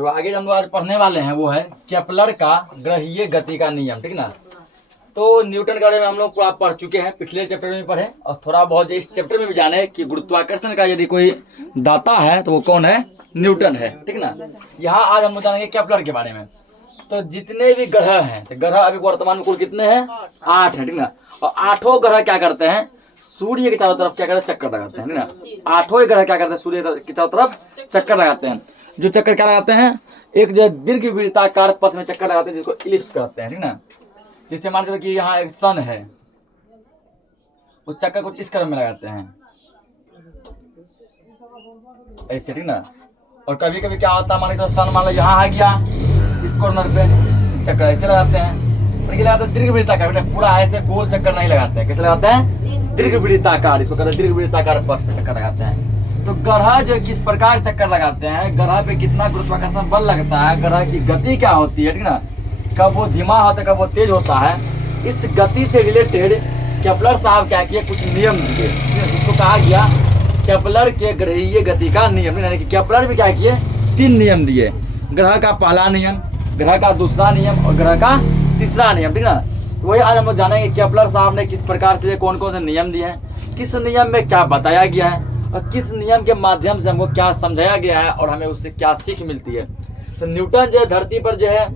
तो आगे हम लोग आज पढ़ने वाले हैं वो है केपलर का ग्रहीय गति का नियम, ठीक ना। तो न्यूटन के बारे में हम लोग पूरा पढ़ चुके हैं, पिछले चैप्टर में पढ़े और थोड़ा बहुत इस चैप्टर में भी जाने कि गुरुत्वाकर्षण का यदि कोई दाता है तो वो कौन है, न्यूटन है, ठीक ना। यहाँ आज हम लोग जानेंगे केपलर के बारे में। तो जितने भी ग्रह हैं, तो ग्रह अभी वर्तमान में कुल कितने हैं, 8 है, ठीक ना। और 8 ग्रह क्या करते हैं, सूर्य के चारों तरफ क्या करते हैं, चक्कर लगाते हैं, ठीक ना। 8 ग्रह क्या करते हैं, सूर्य के चारों तरफ चक्कर लगाते हैं। जो चक्कर क्या लगाते हैं, एक जो दीर्घवृत्ताकार पथ में चक्कर लगाते हैं जिसको इलिप्स कहते हैं, ठीक ना। जैसे मान चलो कि यहाँ एक सन है, उस चक्कर को इस क्रम में लगाते हैं ऐसे, ठीक ना। और कभी कभी क्या होता है, मान लो सन मान लो यहाँ आ गया इस कॉर्नर पे, चक्कर ऐसे लगाते हैं। पर ये लगाते हैं दीर्घवृत्ताकार, बेटा पूरा ऐसे गोल चक्कर नहीं लगाते हैं। कैसे लगाते हैं, दीर्घवृत्ताकार, इसको कहते हैं दीर्घवृत्ताकार पथ पे चक्कर लगाते हैं। तो ग्रह जो किस प्रकार चक्कर लगाते हैं, ग्रह पे कितना गुरुत्वाकर्षण बल लगता है, ग्रह की गति क्या होती है, ठीक ना, कब वो धीमा होता है कब वो तेज होता है, इस गति से रिलेटेड केपलर साहब क्या किए, कुछ नियम दिए, जिसको कहा गया केपलर के ग्रहीय गति का नियम। यानी कि केपलर भी क्या किए, 3 नियम दिए। ग्रह का पहला नियम, ग्रह का दूसरा नियम और ग्रह का तीसरा नियम, ठीक ना। वही आज हम लोग जानेंगे केपलर साहब ने किस प्रकार से कौन कौन से नियम दिए हैं, किस नियम में क्या बताया गया है और किस नियम के माध्यम से हमको क्या समझाया गया है और हमें उससे क्या सीख मिलती है। तो न्यूटन जो है धरती पर जो है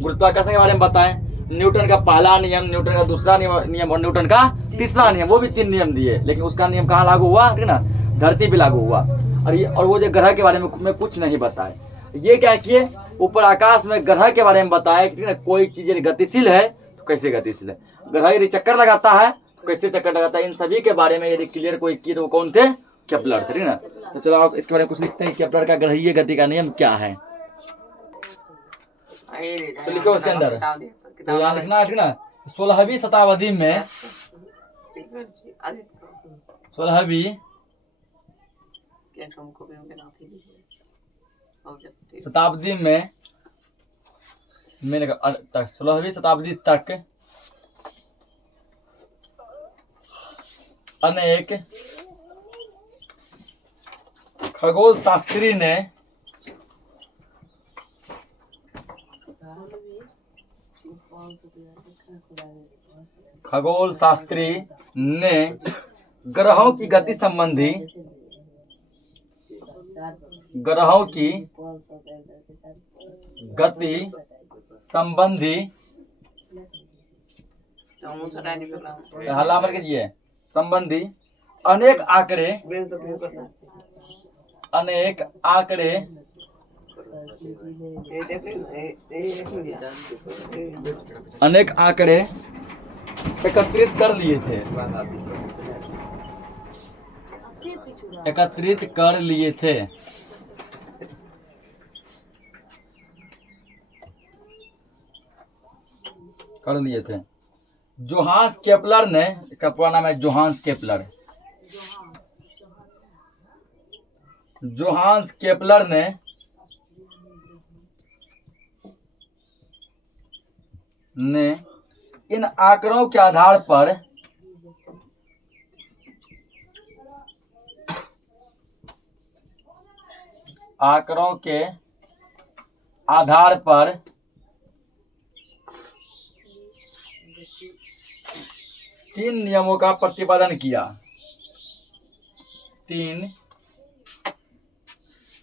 गुरुत्वाकर्षण के बारे में बताएं, न्यूटन का पहला नियम, न्यूटन का दूसरा नियम और न्यूटन का तीसरा नियम, वो भी 3 नियम दिए। लेकिन उसका नियम कहाँ लागू हुआ, ठीक ना, धरती पे लागू हुआ। और वो जो ग्रह के बारे में कुछ नहीं बताए। ये क्या किए, ऊपर आकाश में ग्रह के बारे में बताया, ठीक ना। कोई चीज यदि गतिशील है तो कैसे गतिशील है, ग्रह यदि चक्कर लगाता है तो कैसे चक्कर लगाता है, इन सभी के बारे में यदि क्लियर कोई किए तो वो कौन थे, केपलर थे, ठीक ना। तो चलो आप इसके बारे में कुछ लिखते हैं, केपलर का ग्रहीय गति का नियम क्या है। तो लिखो उसके अंदर, तो यहाँ लिखना है, ठीक ना। 16वीं शताब्दी में 16वीं शताब्दी में 16वीं शताब्दी तक अनेक खगोल शास्त्री ने ग्रहों की गति संबंधी हलामर कीजिए संबंधी अनेक आंकड़े एकत्रित कर लिए थे, जोहान्स केपलर ने, इसका पूरा नाम है जोहान्स केपलर ने इन आंकड़ों के आधार पर तीन नियमों का प्रतिपादन किया। 3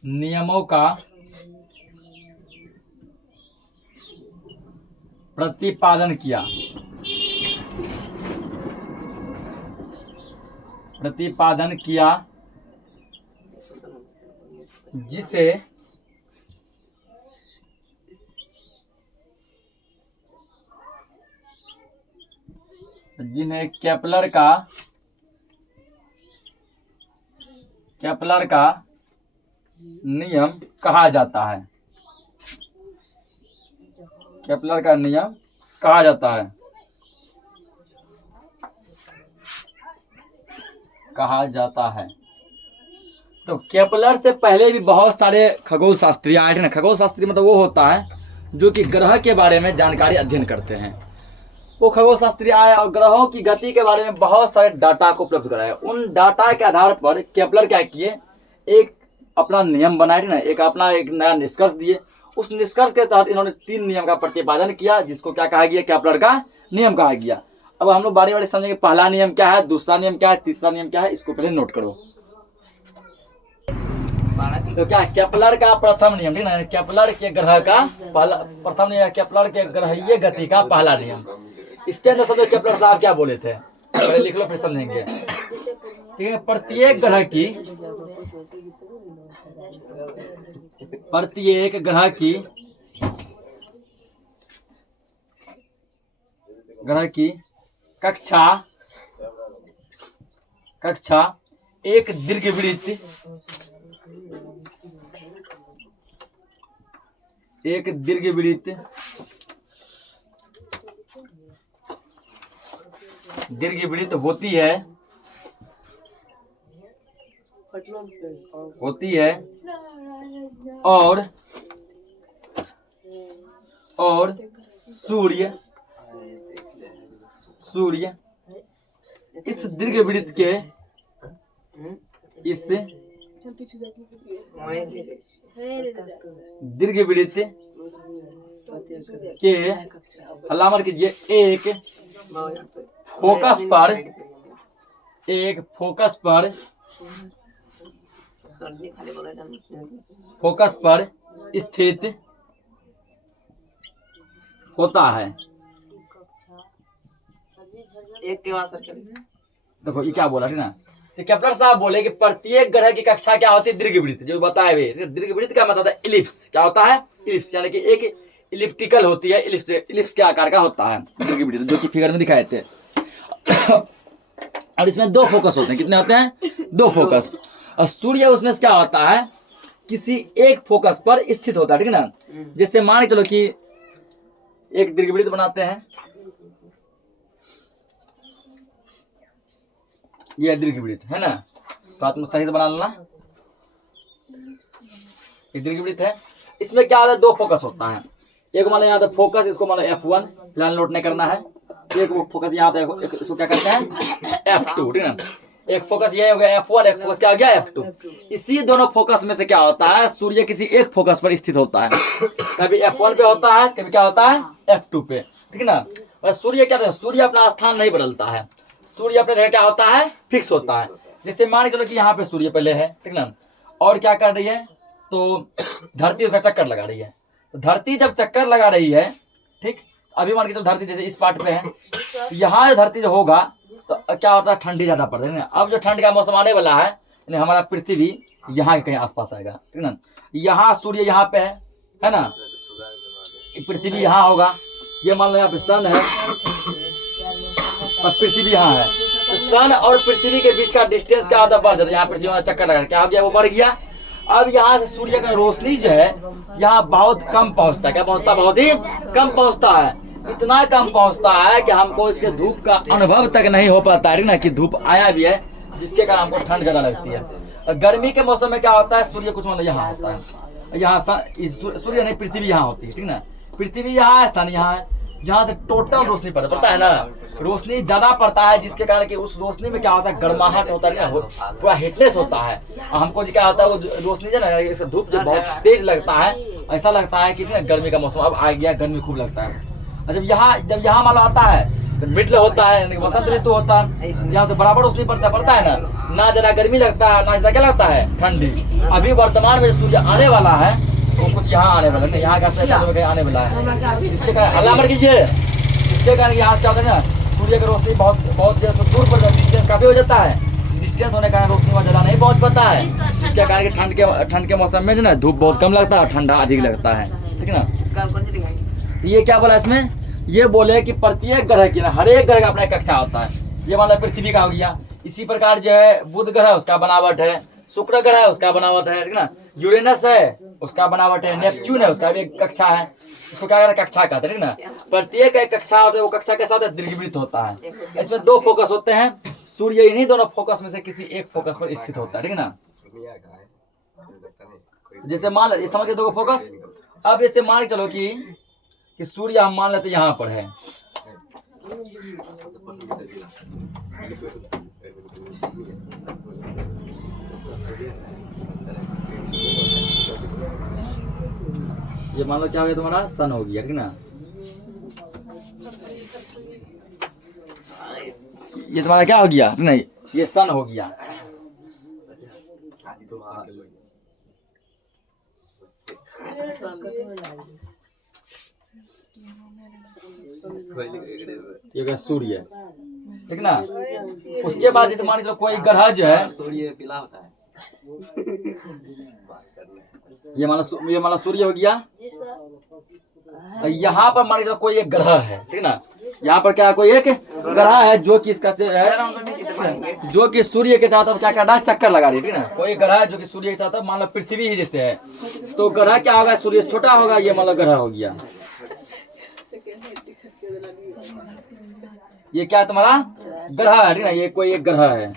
नियमों का प्रतिपादन किया जिन्हें केपलर का नियम कहा जाता है। केपलर का नियम कहा जाता है। तो केपलर से पहले भी बहुत सारे खगोल शास्त्री आए थे ना। खगोल शास्त्री मतलब वो होता है जो कि ग्रह के बारे में जानकारी अध्ययन करते हैं। वो खगोल शास्त्री आए और ग्रहों की गति के बारे में बहुत सारे डाटा को उपलब्ध कराया। उन डाटा के आधार पर केपलर क्या किए, एक अपना नियम बनाए थे ना, एक नया निष्कर्ष दिए उस निष्कर्ष के तहत इन्होंने 3 नियम का प्रतिपादन किया, जिसको क्या कहा गया, केपलर का नियम कहा गया। अब हम लोग बारी बारी समझेंगे पहला नियम क्या है, दूसरा नियम क्या है, तीसरा नियम क्या है, इसको पहले नोट करो। तो क्या केपलर का प्रथम नियम, ठीक है, केपलर के ग्रह का पहला प्रथम नियम, केपलर के ग्रहीय गति का पहला नियम। इसके अंदर समझो केपलर साहब क्या बोले थे, पहले लिख लो फिर समझेंगे। ठीक है, प्रत्येक ग्रह की कक्षा एक दीर्घवृत्त होती है और सूर्य इस दीर्घवृत्त के अलावा कीजिए एक फोकस पर स्थित होता है। एक के बाद देखो ये क्या बोला, ठीक ना। तो केपलर साहब बोले कि प्रत्येक ग्रह की कक्षा क्या होती है, दीर्घवृत्त, जो बताए हुए। दीर्घवृत्त का मतलब है इलिप्स, क्या होता है, इलिप्स, यानी कि एक इलिप्टिकल होती है, इलिप्स के आकार का होता है दीर्घवृत्त, जो कि फिगर में दिखाए थे। और इसमें 2 फोकस होते हैं, कितने होते हैं, 2 फोकस। और सूर्य उसमें क्या होता है, किसी एक फोकस पर स्थित होता है, ठीक है ना। जैसे मान के चलो कि एक दीर्घवृत्त बनाते हैं, ये दीर्घवृत्त है ना, तो आप सही से बना लेना। एक दीर्घवृत्त है, इसमें क्या होता है, 2 फोकस होता है। एक मान लो यहाँ फोकस, इसको मान लो F1 फिलहाल नोट नहीं करना है। एक फोकस यहाँ पे, इसको क्या करते हैं, F2, ठीक है ना। एक फोकस ये हो गया F1, एक फोकस क्या हो गया, F2। इसी दोनों फोकस में से क्या होता है, सूर्य किसी एक फोकस पर स्थित होता है। कभी F1 पे होता है, कभी क्या होता है, F2 पे, ठीक है ना। और सूर्य क्या, सूर्य अपना स्थान नहीं बदलता है, सूर्य अपने जगह क्या होता है, फिक्स होता है। जैसे मान के चलो कि यहाँ पे सूर्य पहले है, ठीक ना, और क्या कर रही है, तो धरती उसका चक्कर लगा रही है। तो धरती जब चक्कर लगा रही है, ठीक, अभी मान के चलो धरती जैसे इस पार्ट पे है, यहाँ धरती जो होगा तो क्या होता है, ठंडी ज्यादा पड़ती है ना। अब जो ठंड का मौसम आने वाला है, हमारा पृथ्वी यहाँ के कहीं आसपास आएगा, ठीक ना। यहाँ सूर्य यहाँ पे है ना, पृथ्वी यहाँ होगा, ये मान लो यहाँ पे सन है और पृथ्वी यहाँ है। तो सन और पृथ्वी के बीच का डिस्टेंस क्या होता है, बढ़ जाता है। यहाँ पृथ्वी में चक्कर लगा, क्या हो गया, वो बढ़ गया। अब यहाँ से सूर्य का रोशनी जो है यहाँ बहुत कम पहुँचता है, क्या पहुँचता है, बहुत ही कम पहुँचता है। इतना कम पहुँचता है कि हमको इसके धूप का अनुभव तक नहीं हो पाता है ना, कि धूप आया भी है, जिसके कारण हमको ठंड ज्यादा लगती है। और गर्मी के मौसम में क्या होता है, सूर्य कुछ मतलब यहाँ होता है, यहाँ सूर्य नहीं, पृथ्वी यहाँ होती है, ठीक ना। पृथ्वी यहाँ है, सन यहाँ है, जहाँ से टोटल रोशनी पड़ता है ना, रोशनी ज्यादा पड़ता है, जिसके कारण कि उस रोशनी में क्या होता है, गर्माहट होता है ना, पूरा हिटनेस होता है। हमको क्या होता है, वो रोशनी जो है, धूप जब बहुत तेज लगता है, ऐसा लगता है कि गर्मी का मौसम अब आ गया, गर्मी खूब लगता है। और जब यहाँ माला आता है तो मिडल होता है, वसंत ऋतु होता है, यहाँ तो बराबर रोशनी पड़ता है ना ज्यादा गर्मी लगता है, ना ज्यादा क्या लगता है, ठंडी। अभी वर्तमान में सूर्य आने वाला है, वो कुछ यहाँ आने वाला नहीं, यहाँ का आने वाला है, जिसके कारण अल्लाह मर कीजिए, जिसके कारण यहाँ क्या होता है ना, सूर्य की रोशनी बहुत दूर पर, डिस्टेंस काफी हो जाता है। डिस्टेंस होने के कारण रोशनी बहुत ज्यादा नहीं पहुँच पाता है, जिसके कारण ठंड के मौसम में जो ना धूप बहुत कम लगता है और ठंडा अधिक लगता है, ठीक है ना। ये क्या बोला इसमें, ये बोले कि प्रत्येक ग्रह की ना, हर एक ग्रह का अपना कक्षा होता है। ये मान लो पृथ्वी का हो गया, इसी प्रकार जो है बुध ग्रह उसका बनावट है, शुक्र ग्रह है उसका बनावट है, ठीक ना। यूरेनस है उसका बनावट है, नेपच्यून है उसका भी एक कक्षा है, इसको क्या कहते हैं, कक्षा कहते हैं, ठीक ना। प्रत्येक एक कक्षा होता है, वो कक्षा के साथ दीर्घवृत्त होता है। इसमें 2 फोकस होते हैं, सूर्य इन्हीं दोनों फोकस में से किसी एक फोकस पर स्थित होता है, ठीक ना। जैसे मान लो समझ के 2 फोकस। अब जैसे मान चलो कि सूर्य हम मान लेते यहाँ पर है, ये मान लो क्या हो गया तुम्हारा सन हो गया, ठीक ना। ये तुम्हारा क्या हो गया, नहीं ये सन हो गया। ये हो गया सूर्य, ठीक ना। उसके बाद जैसे मान लो कोई ग्रह जो है, सूर्य पीला होता है। ये मान लो सूर्य हो गया। यहाँ पर मान लो कोई एक ग्रह है, ठीक ना। यहाँ पर क्या कोई एक ग्रह है जो कि इसका है, जो कि सूर्य के साथ अब क्या कर रहा है, चक्कर लगा रही है, ठीक ना। कोई ग्रह है जो कि सूर्य के साथ मान लो पृथ्वी ही जैसे है, तो ग्रह क्या होगा, सूर्य से छोटा होगा, ये मान लो ग्रह हो गया। ये क्या तुम्हारा ग्रह है, ठीक ना। ये कोई एक ग्रह है,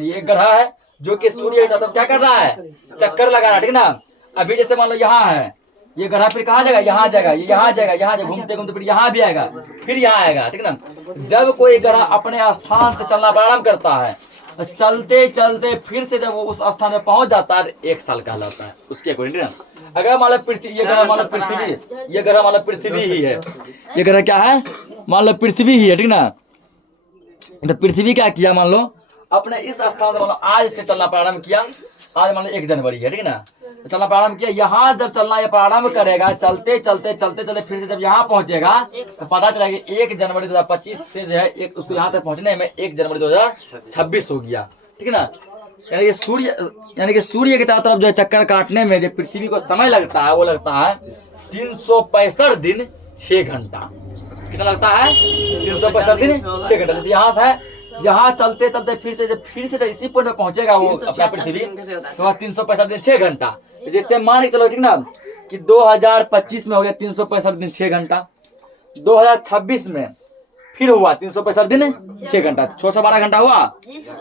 ये ग्रह है जो कि सूर्य के साथ क्या कर रहा है, चक्कर लगा रहा है, ठीक ना। अभी जैसे मान लो यहाँ है ये ग्रह, फिर कहाँ जाएगा, यहाँ जाएगा, ये यहाँ जाएगा, यहाँ जाएगा, घूमते घूमते फिर यहाँ भी आएगा, फिर यहाँ आएगा, ठीक ना। जब कोई ग्रह अपने स्थान से चलना प्रारंभ करता है, चलते चलते फिर से जब वो उस स्थान में पहुंच जाता है, 1 साल कहलाता है उसके अकॉर्डिंग, ठीक ना। अगर मान लो पृथ्वी, ये ग्रह मान लो पृथ्वी, ये ग्रह मान लो पृथ्वी ही है, ये ग्रह क्या है, मान लो पृथ्वी ही है, ठीक ना। तो पृथ्वी क्या किया, मान लो अपने इस स्थान से मान लो आज से चलना प्रारंभ किया, आज मान लो 1 जनवरी है, ठीक है ना। तो चलना प्रारंभ किया, यहाँ जब चलना ये प्रारंभ करेगा, चलते चलते चलते चलते फिर से जब यहाँ पहुंचेगा तो पता चलेगा 1 जनवरी 2025 से जो है एक उसको यहाँ तक पहुंचने में 1 जनवरी 2026 हो गया, ठीक है ना। यानी कि सूर्य के चारों तरफ जो है चक्कर काटने में जो पृथ्वी को समय लगता है वो लगता है 365 दिन 6 घंटा। कितना लगता है, 365 दिन 6 घंटा। जैसे यहाँ से है, जहाँ चलते चलते फिर से जब इसी पॉइंट में पहुंचेगा वो अपना पृथ्वी, तो 365 दिन 6 घंटा। जैसे मान के चलो, ठीक ना, कि 2025 में हो गया 365 दिन 6 घंटा, 2026 में फिर हुआ 365 दिन 6 घंटा, 612 घंटा हुआ।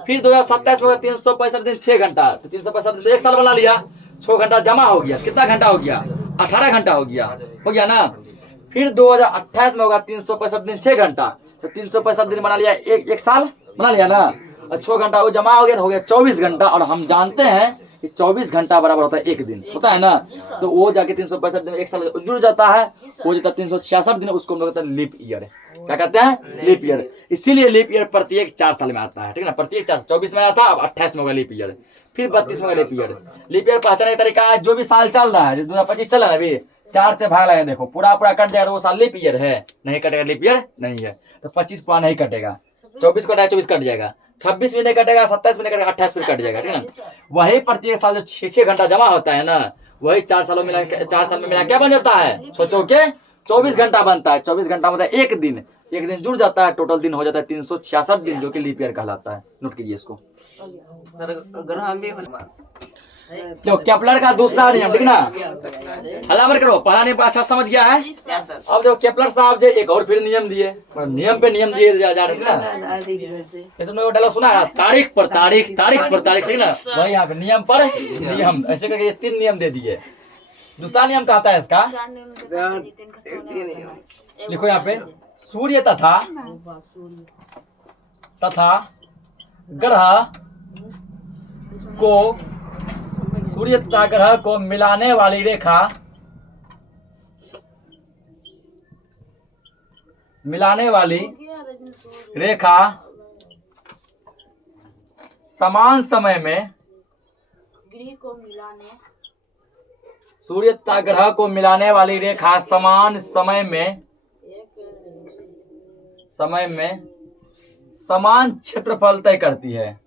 फिर 2027 में हुआ 365 दिन 6 घंटा, तो 365 दिन 1 साल बना लिया, 6 घंटा जमा हो गया, कितना घंटा हो गया, 18 घंटा हो गया ना। फिर 2028 में होगा 365 दिन 6 घंटा, तो 365 दिन बना लिया, एक साल बना लिया ना। और 6 घंटा वो जमा हो गया 24 घंटा। और हम जानते हैं कि 24 घंटा बराबर होता है 1 दिन, होता है ना। तो वो जाके 365 दिन 1 साल जुड़ जाता है, वो जाता है 366 दिन, उसको हम लोग कहते हैं लीप ईयर। क्या कहते हैं, लीप ईयर। इसीलिए लीप ईयर प्रत्येक 4 साल में आता है, ठीक है ना। प्रत्येक 4, 24 में आता है, अब 28 में होगा लीप ईयर, फिर 32 में होगा लीप ईयर। लीप ईयर पहचाने का तरीका है, जो भी साल चल रहा है, 2025 चल रहा है अभी, 4 से भाग लगा, देखो पूरा कट जाएगा, वो साल लीप ईयर है, नहीं कटेगा, लीप ईयर नहीं है। तो 25 पूरा नहीं कटेगा, 24 कटेगा, 24 कट जाएगा, 26 भी नहीं कटेगा, 27 भी नहीं कटेगा, 28 भी कट जाएगा, ठीक है ना। वही प्रत्येक साल जो 6 घंटा जमा होता है ना, वही 4 साल में मिला क्या बन जाता है, 6 के 24 घंटा बनता है। 24 घंटा मतलब 1 दिन, 1 दिन जुड़ जाता है, टोटल दिन हो जाता है 366 दिन, जो कि लीप ईयर कहलाता है। नोट कीजिए इसको। जो केपलर का दूसरा नियम, ठीक ना, हल्ला मत करो, पढ़ाने पर अच्छा समझ गया है। अब जो केपलर साहब जो एक और फिर नियम दिए, नियम पे नियम दिए जा रहे ना। इसमें वो डायलॉग सुना है, तारीख पर तारीख, तारीख पर तारीख, ठीक ना। वही यहाँ पे नियम पर नियम, ऐसे करके 3 नियम दे दिए। दूसरा नियम कहता है इसका, लिखो यहाँ पे, सूर्य तथा ग्रह को, सूर्य तथा ग्रह को मिलाने वाली रेखा समान समय में, सूर्य तथा ग्रह को मिलाने वाली रेखा समान समय में समान क्षेत्रफल तय करती है।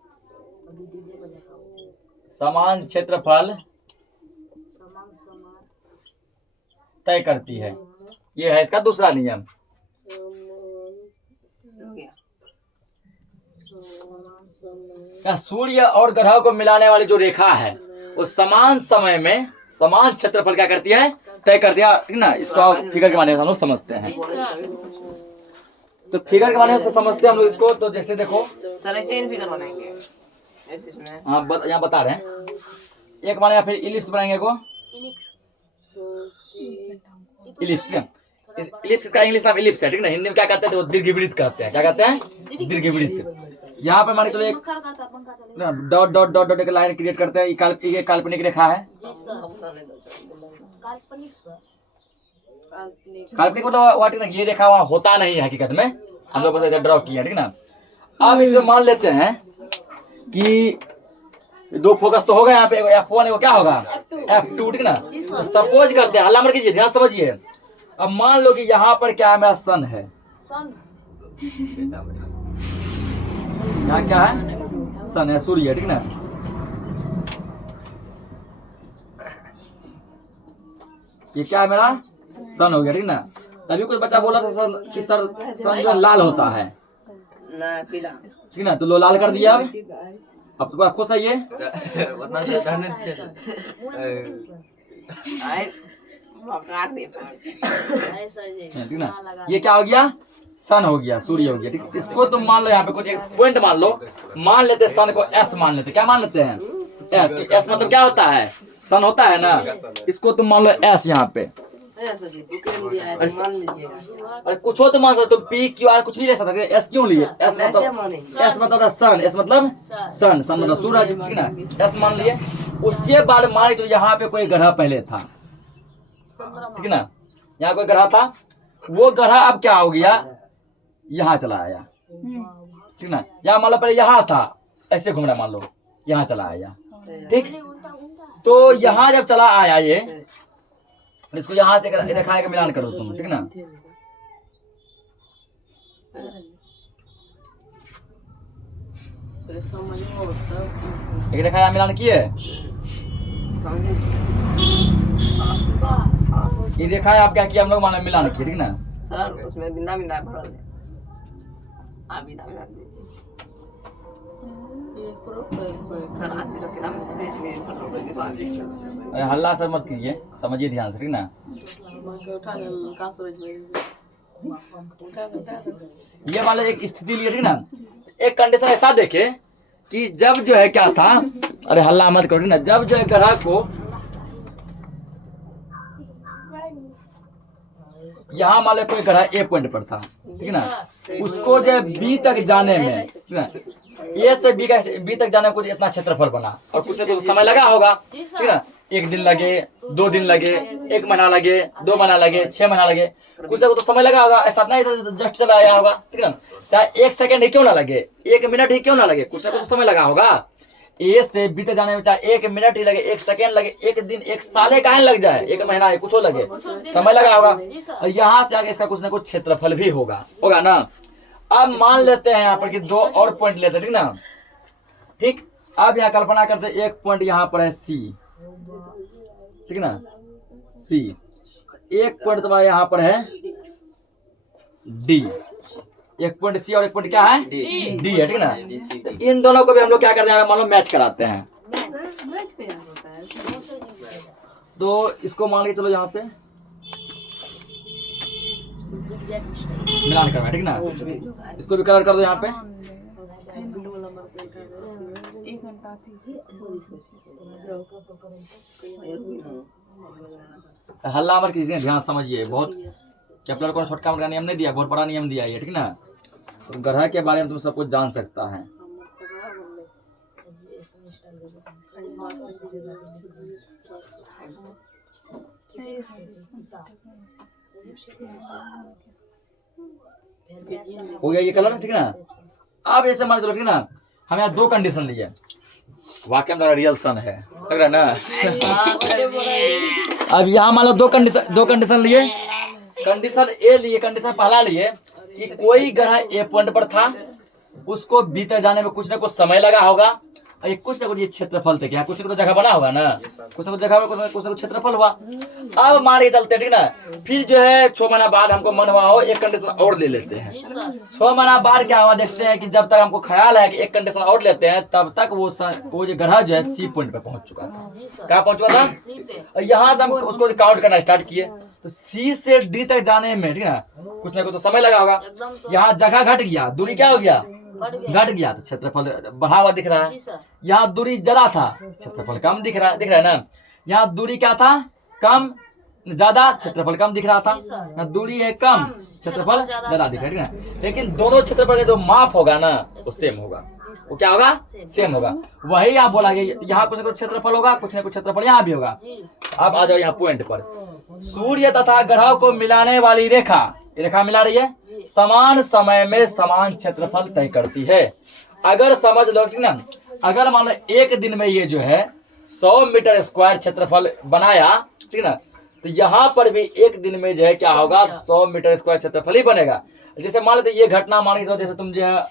समान क्षेत्रफल तय करती है, ये है इसका दूसरा नियम। सूर्य और ग्रह को मिलाने वाली जो रेखा है वो समान समय में समान क्षेत्रफल क्या करती है, तय करती है, ठीक ना। इसको आप फिगर के माध्यम से हम लोग समझते हैं, तो फिगर के माध्यम से समझते हैं हम लोग इसको। तो जैसे देखो सर, ऐसे फिगर बनाएंगे, हाँ यहाँ बता रहे हैं, एक माने फिर इलिप्स बनाएंगे को, इलिप्स, इलिप्स का इंग्लिश नाम इलिप्स है, ठीक ना। हिंदी में क्या कहते हैं, तो दीर्घवृत्त कहते हैं। क्या कहते हैं, दीर्घवृत्त। यहाँ पे मान के चलो एक डॉट डॉट डॉट डॉट एक लाइन क्रिएट करते हैं, ये काल्पनिक रेखा है। काल्पनिक मतलब वाट ना, ये रेखा वहाँ होता नहीं है हकीकत में, हम लोग बस ऐसे ड्रॉ किया, ठीक ना। अब इसमें मान लेते हैं कि दो फोकस तो होगा यहाँ पे, F1 वो क्या होगा F2, ठीक ना। तो सपोज करते हैं, हल्ला मत कीजिए, ध्यान समझिए। अब मान लो कि यहाँ पर क्या है, मेरा सन है, यहाँ क्या है, सन है, सूर्य है, ठीक ना। ये क्या है, मेरा सन हो गया, ठीक ना। तभी कुछ बच्चा बोला था सर कि सर सन जो लाल होता है, ठीक ना। तो लो लाल कर दिया। अब तो खुश है ये, ठीक ना। ये क्या हो गया, सन हो गया, सूर्य हो गया, ठीक। इसको तुम मान लो यहाँ पे कुछ एक पॉइंट मान लो, मान लेते सन को एस मान लेते, क्या मान लेते हैं एस। एस मतलब क्या होता है, सन होता है ना। इसको तुम मान लो एस यहाँ पे, अरे कुछ हो तो मान सकते, पी क्यू आर कुछ भी ले सकते। एस क्यों लिए, एस मतलब सन, एस मतलब सन, सन मतलब सूरज, ठीक ना। एस मान लिए। उसके बाद मान लीजिए यहाँ पे कोई ग्रह पहले था, ठीक ना। यहाँ कोई ग्रह था, वो ग्रह अब क्या हो गया, यहाँ चला आया, ठीक ना। यहाँ मान लो पहले यहाँ था, ऐसे घूम रहा, मान लो यहाँ चला आया, ठीक। तो यहाँ जब चला आया ये, इसको यहाँ से रेखा का मिलान करो तुम, ठीक ना। एक रेखा यहाँ मिलान किए, ये रेखा आप क्या किया, हम लोग मान मिलान किए, ठीक ना। सर उसमें बिंदा बिंदा भरल है। बिंदा बिंदा सर आदमी का किताब में से अरे हल्ला सर मत कीजिए, समझिए ध्यान से, ठीक ना। ये वाला एक स्थिति लिए, ठीक ना। एक कंडीशन ऐसा देखे कि जब जो है क्या था, अरे हल्ला मत करो, ठीक ना। जब जो है ग्रह को यहाँ मान लो कोई ग्रह ए पॉइंट पर था, ठीक ना। उसको जो है बी तक जाने में, ठीक ना, ए से बी तक जाने में कुछ इतना क्षेत्रफल बना, और कुछ तो समय लगा होगा, ठीक ना। 1 दिन लगे, 2 दिन लगे, 1 महीना लगे, 2 महीना लगे, 6 महीना लगे, कुछ तो समय लगा होगा। ऐसा नहीं जस्ट चला आया होगा, ठीक ना। चाहे 1 सेकंड ही क्यों ना लगे, 1 मिनट ही क्यों ना लगे, कुछ ना कुछ समय लगा होगा। ए से बी तक जाने में चाहे 1 मिनट ही लगे, 1 सेकंड लगे, 1 दिन, 1 साल काहे लग जाए, 1 महीना है, कुछ हो लगे, समय लगा होगा। और यहाँ से आगे इसका कुछ ना कुछ क्षेत्रफल भी होगा ना। अब मान लेते हैं यहाँ पर कि 2 और पॉइंट लेते हैं, ठीक ना, ठीक। अब यहाँ कल्पना करते हैं, एक पॉइंट यहाँ पर है सी, ठीक ना, सी। एक पॉइंट तुम्हारा यहाँ पर है डी, एक पॉइंट सी और एक पॉइंट क्या है डी है, ठीक ना। तो इन दोनों को भी हम लोग क्या करते हैं, मान लो मैच कराते हैं। तो इसको मान के चलो यहाँ से मिलान करना है, ठीक ना। इसको भी कलर कर दो यहाँ पे। हल्ला मत कीजिए, ध्यान समझिए। बहुत केपलर को छोटका मोटा नियम नहीं दिया, बहुत बड़ा नियम दिया है, ठीक ना। तो ग्रह के बारे में तुम सब कुछ जान सकता है। हो गया ये कलर, ठीक ना। अब ऐसे मान चलो, ठीक ना, हम यहाँ 2 कंडीशन लिए, वाकई में रियल सन है, लग रहा है ना। अब यहाँ मान लो 2 कंडीशन लिए। कंडीशन ए लिए, कंडीशन पहला लिए कि कोई ग्रह ए पॉइंट पर था, उसको बी तक जाने में कुछ ना कुछ समय लगा होगा, और ये कुछ ना कुछ ये क्षेत्रफल थे, क्या कुछ ना कुछ जगह बना होगा ना, कुछ ना कुछ जगह में कुछ ना कुछ क्षेत्रफल हुआ। अब मान के चलते, ठीक ना। फिर जो है 6 महीना बाद हमको मन हुआ हो, एक कंडीशन और ले लेते हैं। 6 महीना बाद क्या हुआ देखते हैं कि जब तक हमको ख्याल है कि एक कंडीशन और लेते हैं, तब तक वो जो ग्रह जो है सी पॉइंट पे पहुंच चुका था। क्या पहुंच चुका था, और यहाँ से हम उसको काउंट करना स्टार्ट किए। तो सी से डी तक जाने में, ठीक ना, कुछ ना कुछ तो समय लगा होगा। यहाँ जगह घट गया, दूरी क्या हो गया, घट गया, तो क्षेत्रफल बढ़ा हुआ दिख रहा है। यहाँ दूरी ज्यादा था, क्षेत्रफल कम दिख रहा है ना। यहाँ दूरी क्या था, कम, ज्यादा, क्षेत्रफल कम दिख रहा था। दूरी है कम, क्षेत्रफल ज्यादा दिख रहा है, ठीक है। लेकिन दोनों क्षेत्रफल का जो माप होगा ना वो सेम होगा। वो क्या होगा? सेम होगा। वही आप बोला यहाँ कुछ ना कुछ क्षेत्रफल होगा, कुछ ना कुछ क्षेत्रफल यहाँ भी होगा। अब आ जाओ यहाँ पॉइंट पर। सूर्य तथा ग्रह को मिलाने वाली रेखा, रेखा मिला रही है, समान समय में समान क्षेत्रफल तय करती है। अगर समझ लो कि ना, अगर मान लो एक दिन में ये जो है 100 मीटर स्क्वायर क्षेत्रफल बनाया, ठीक ना, तो यहाँ पर भी एक दिन में जो है क्या होगा, 100 मीटर स्क्वायर क्षेत्रफल ही बनेगा। जैसे मान लेते ये घटना मान लीजिए, जैसे तुम जो है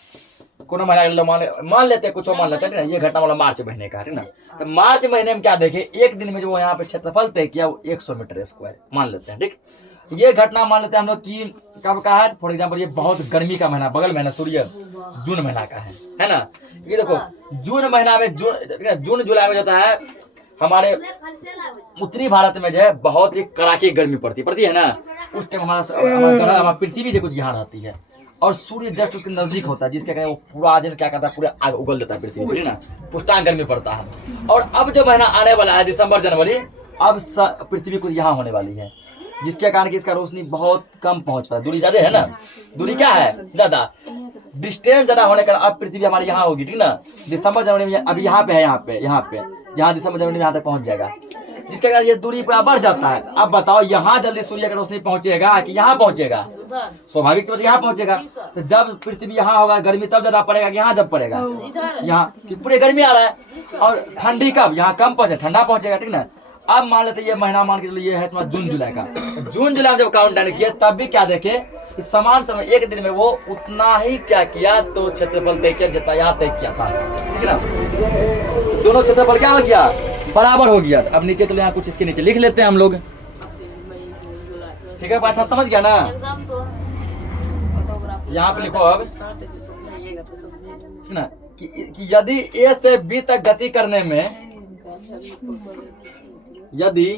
कोनो महीना मान लेते हैं, कुछ मान लेते हैं, ये घटना वाला मार्च महीने का, ठीक ना। तो मार्च महीने में क्या देखे, एक दिन में जो यहाँ पे क्षेत्रफल तय किया वो 100 मीटर स्क्वायर मान लेते हैं, ठीक। ये घटना मान लेते हैं हम लोग की कब का है, फॉर एग्जाम्पल ये बहुत गर्मी का महीना, बगल महीना सूर्य जून महीना का है ना। ये देखो जून महीना में, जून जुलाई में जाता है हमारे उत्तरी भारत में जो है बहुत ही कड़ाके गर्मी पड़ती है ना। उस टाइम हमारा पृथ्वी जो कुछ यहाँ रहती है और सूर्य जस्ट उसके नजदीक होता है, जिसके कारण वो पूरा दिन क्या करता है, पूरे आग उगल देता है पृथ्वी पर ना, पुष्टांग गर्मी पड़ता है। और अब जो महीना आने वाला है दिसंबर जनवरी, अब पृथ्वी कुछ यहाँ होने वाली है, जिसके कारण कि इसका रोशनी बहुत कम पहुंच पाता है। दूरी ज्यादा है ना, दूरी क्या है ज्यादा, डिस्टेंस ज्यादा होने के कारण अब पृथ्वी हमारी यहाँ होगी, ठीक ना। दिसंबर जनवरी में अभी यहाँ पे है, यहाँ दिसंबर जनवरी में यहाँ तक पहुंच जाएगा, जिसके कारण ये दूरी पूरा बढ़ जाता है। अब बताओ यहाँ जल्दी सूर्य का रोशनी पहुंचेगा कि यहाँ पहुंचेगा? स्वाभाविक तो यहाँ पहुंचेगा। तो जब पृथ्वी यहाँ होगा गर्मी तब ज्यादा पड़ेगा कि यहाँ जब पड़ेगा? यहाँ कि पूरे गर्मी आ रहा है। और ठंडी कब? यहाँ कम पहुंचे, ठंडा पहुंचेगा, ठीक ना। अब मान लेते ये महीना मान के चलो ये है तुम्हारा जून जुलाई का, जून जुलाई में जब काउंट डाउन किया तब भी क्या देखे कि समान समय एक दिन में वो उतना ही क्या किया, तो क्षेत्रफल तय किया जितना यहाँ तय किया था, ठीक है ना। दोनों क्षेत्रफल क्या हो गया, बराबर हो गया। अब नीचे चलो यहाँ कुछ इसके नीचे लिख लेते हैं हम लोग, ठीक है। अच्छा समझ गया ना, यहाँ पे लिखो अब ना कि यदि ए से बी तक गति करने में, यदि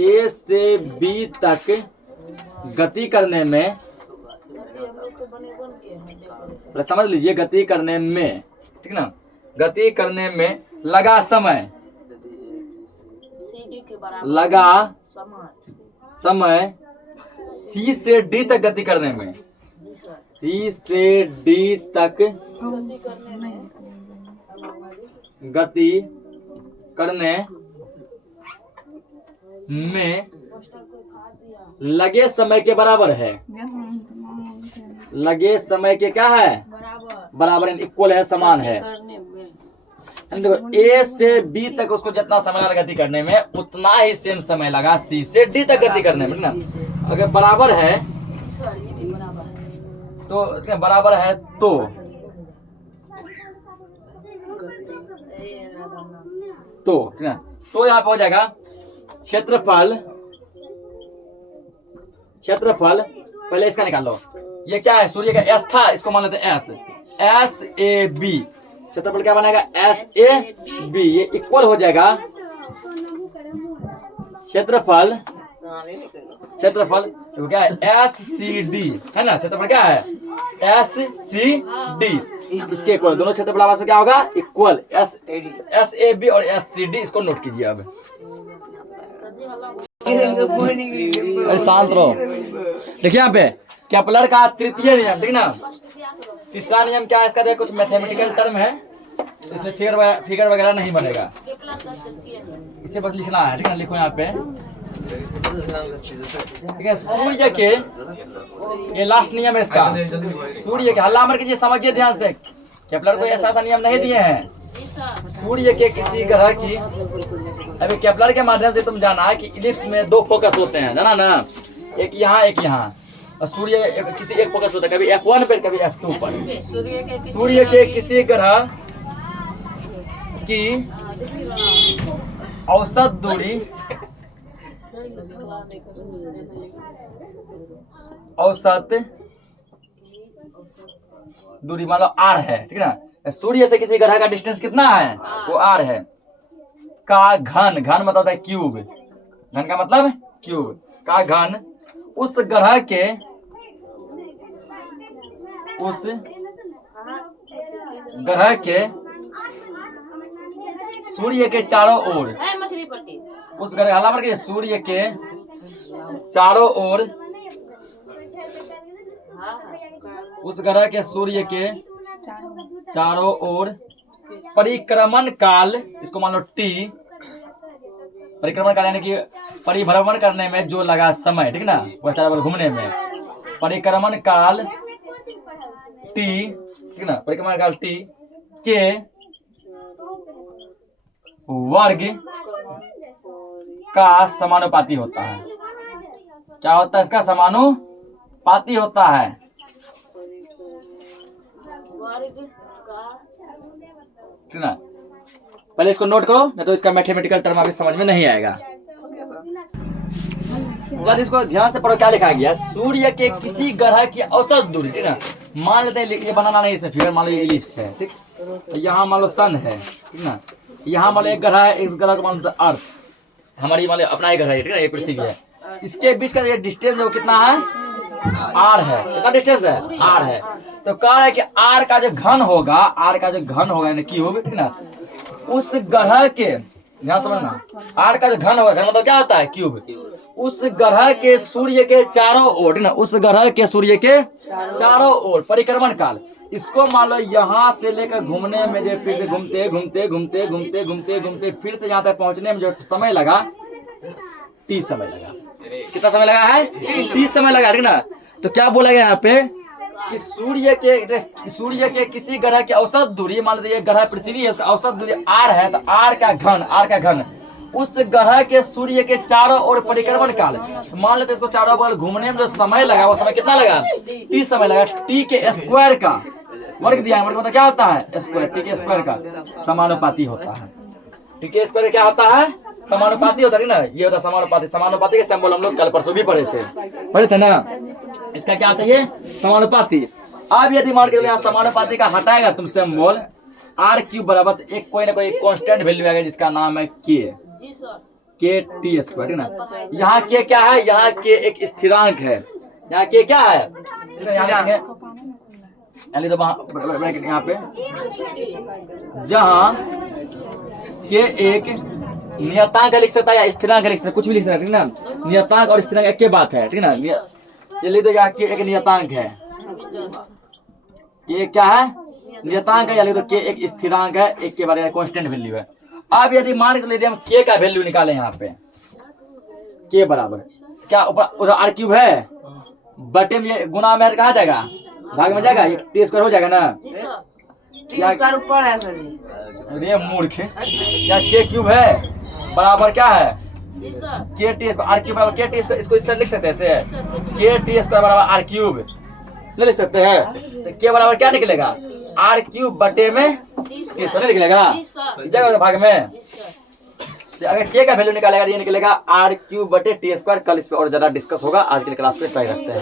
ए से बी तक गति करने में, समझ लीजिए गति करने में, ठीक ना, गति करने में लगा समय, लगा समय सी से डी तक गति करने में, सी से डी तक गति करने में लगे समय के बराबर है, लगे समय के क्या है, बराबर इक्वल है, समान है। देखो ए से बी तक उसको जितना समय लगा गति करने में उतना ही सेम समय लगा सी से डी तक गति करने में ना। अगर बराबर है तो बराबर है तो यहाँ पे हो जाएगा क्षेत्रफल, पहले इसका निकाल लो। ये क्या है, सूर्य का एस था, इसको मान लेते हैं एस ए बी, क्षेत्रफल क्या बनेगा, एस ए बी, ये इक्वल हो जाएगा क्षेत्रफल क्या है, एस सी डी है ना। क्षेत्रफल क्या है, एस सी डी, इसके इक्वल, दोनों क्षेत्रफल आपस में क्या होगा, इक्वल, एस ए बी और एस सी डी। इसको नोट कीजिए। अब शांत रहो। देखिए यहाँ पे केपलर का तृतीय नियम, ठीक ना। तीसरा नियम क्या है इसका, देखो कुछ मैथमेटिकल टर्म है, इसमें फिगर वगैरह नहीं बनेगा, इसे बस लिखना है, ठीक है। लिखो यहाँ पे, ठीक है। सूर्य के, ये लास्ट नियम है इसका, सूर्य के, हल्ला मत कीजिए, समझिए ध्यान से। केपलर को ऐसा नियम नहीं दिए हैं। सूर्य के किसी ग्रह की, अभी केपलर के माध्यम से तुम जाना कि इलिप्स में दो फोकस होते हैं, जाना ना, एक यहाँ एक यहाँ, और सूर्य किसी एक फोकस होता है, कभी F1 पर कभी F2 पर। सूर्य के किसी ग्रह की औसत दूरी, मान लो R है, ठीक है ना। सूर्य से किसी ग्रह का डिस्टेंस कितना है, वो R है। का घन, घन मतलब है क्यूब, घन का मतलब क्यूब, का घन उस ग्रह के, उस ग्रह के सूर्य के चारों ओर, उस ग्रह हला के सूर्य के चारों ओर, उस ग्रह के सूर्य के चारों ओर परिक्रमण काल, इसको मान लो टी, परिक्रमण काल यानी कि परिभ्रमण करने में जो लगा समय, ठीक ना, वह चारों ओर घूमने में, परिक्रमण काल टी, ठीक ना, परिक्रमण काल टी के वर्ग का समानुपाती होता है। क्या होता है? इसका समानुपाती होता है। ठीक ना, पहले इसको नोट करो, नहीं तो इसका मैथमेटिकल टर्म आपको समझ में नहीं आएगा। इसको ध्यान से पढ़ो, क्या लिखा गया? सूर्य के किसी ग्रह की औसत दूरी, ठीक ना, मान लेते हैं ये बनाना नहीं, इसे फिगर मान लो ये इलिप्स है, ठीक, तो यहाँ मान लो सन है, ठीक ना, यहाँ मान लो एक ग्रह है, इस ग्रह को मान लो अर्थ, हमारी मान लो अपना ही ग्रह है, ठीक ना, ये पृथ्वी है, इसके बीच का ये डिस्टेंस जो कितना है? आर है। कितना डिस्टेंस है? आर है। तो कह रहा है कि आर का जो घन होगा, आर का जो घन होगा यानी क्यूब, ठीक ना, उस ग्रह के, ध्यान समझना, आर का जो घन होगा, घन मतलब क्या होता है? क्यूब। उस ग्रह के सूर्य के चारों ओर, ठीक ना, उस ग्रह के सूर्य के चारों ओर परिक्रमण काल, इसको मान लो यहाँ से लेकर घूमने में जो फिर से घूमते घूमते घूमते घूमते घूमते घूमते फिर से यहाँ तक पहुंचने में जो समय लगा, 30 समय लगा। कितना समय लगा है? 30 समय लगा, ठीक ना। तो क्या बोला गया यहाँ पे कि सूर्य के किसी ग्रह की औसत दूरी, मान लो ये ग्रह पृथ्वी है, उसका औसत दूरी आर है, तो आर का घन उस ग्रह के सूर्य के चारों ओर परिक्रमण काल, मान लेते इसको चारों ओर घूमने में जो समय लगा, वो समय कितना लगा? 30 समय लगा। टी के स्क्वायर का वर्ग दिया है, वर्ग मतलब क्या होता है? स्क्वायर। टी के स्क्वायर का समानुपाती होता है। टी के स्क्वायर क्या होता है? समानुपाती होता है ना, ये होता है समानुपाती। समानुपाती के सिंबल हम लोग कल परसों भी पढ़े थे ना। इसका क्या होता है? ये समानुपाती। अब यदि मान के यहाँ समानुपाती का हटाएगा तुम सिंबल, आर क्यूब बराबर एक कोई ना कोई कांस्टेंट वैल्यू आएगा जिसका नाम है के टी स्क्वायर, ठीक ना। यहाँ के क्या है? यहाँ के एक स्थिरांक है। यहाँ के क्या है? यहाँ पे जहाँ के एक नियतांक लिख सकता है या स्थिरांक लिख सकता है, कुछ भी लिख सकता है, ठीक ना। नियतांक और स्थिरांक एक के बात है, ठीक ना। ये लिख दो, यहाँ के एक नियतांक है, ये क्या है? नियतांक है, या लिख दो के एक स्थिरांक है, एक के बारे में कांस्टेंट वैल्यू है। अब यदि मान के यदि हम के का वैल्यू निकालें, यहाँ पे के बराबर क्या ऊपर आर क्यूब है, बटे में ये गुना में कहाँ जाएगा? भाग में जाएगा, ये टी स्क्वायर हो जाएगा ना। ऊपर है सर, अरे मूर्ख, क्या के क्यूब है बराबर क्या है? के टी स्क्वायर। आर क्यूब बराबर के टी स्क्वायर, इसको इस तरह लिख सकते हैं, के टी स्क्वायर बराबर आर क्यूब लिख सकते हैं। तो के बराबर क्या निकलेगा? आर क्यूब बटे में टी स्क्वायर निकलेगा, जाएगा भाग में। तो अगर के का वैल्यू निकालेगा, ये निकलेगा आर क्यूब बटे टी स्क्वायर। कल इस पे और ज्यादा डिस्कस होगा, आज के लिए क्लास पे ट्राई रखते हैं।